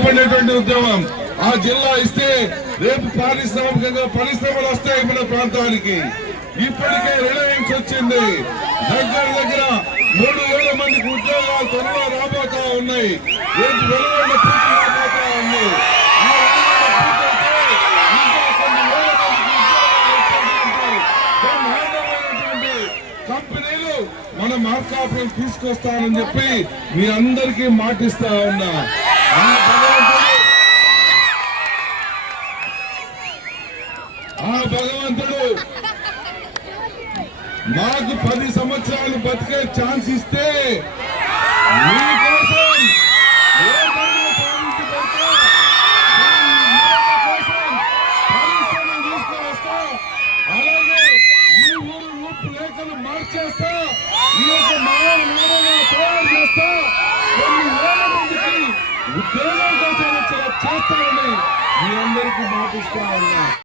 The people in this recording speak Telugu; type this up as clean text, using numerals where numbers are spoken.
నిలబడినటువంటి ఉద్యమం. ఆ జిల్లా ఇస్తే రేపు పారిశ్రామికంగా పరిశ్రమలు వస్తాయి మన ప్రాంతానికి. ఇప్పటికే రిలయన్స్ వచ్చింది. దగ్గర 3,000 మందికి ఉద్యోగాలు త్వరలో రాబోతా ఉన్నాయి. రేపు వెలువడిన పూర్తి రాబోతా ఉంది. కంపెనీలు మన మార్కాపురం తీసుకొస్తానని చెప్పి మీ అందరికీ మాటిస్తా ఉన్నా. ఆ భగవంతుడు నాకు 10 సంవత్సరాలు బతికే ఛాన్స్ ఇస్తే మీకోసం అలాగే ఈ ఊరు రూపురేఖలు మార్చేస్తా. ఈ యొక్క మహానాడుగా తయారు చేస్తా. కొన్ని వేల మందికి ఉద్యోగం కోసం చేస్తానని మీ అందరికీ మాటిస్తా ఉన్నా.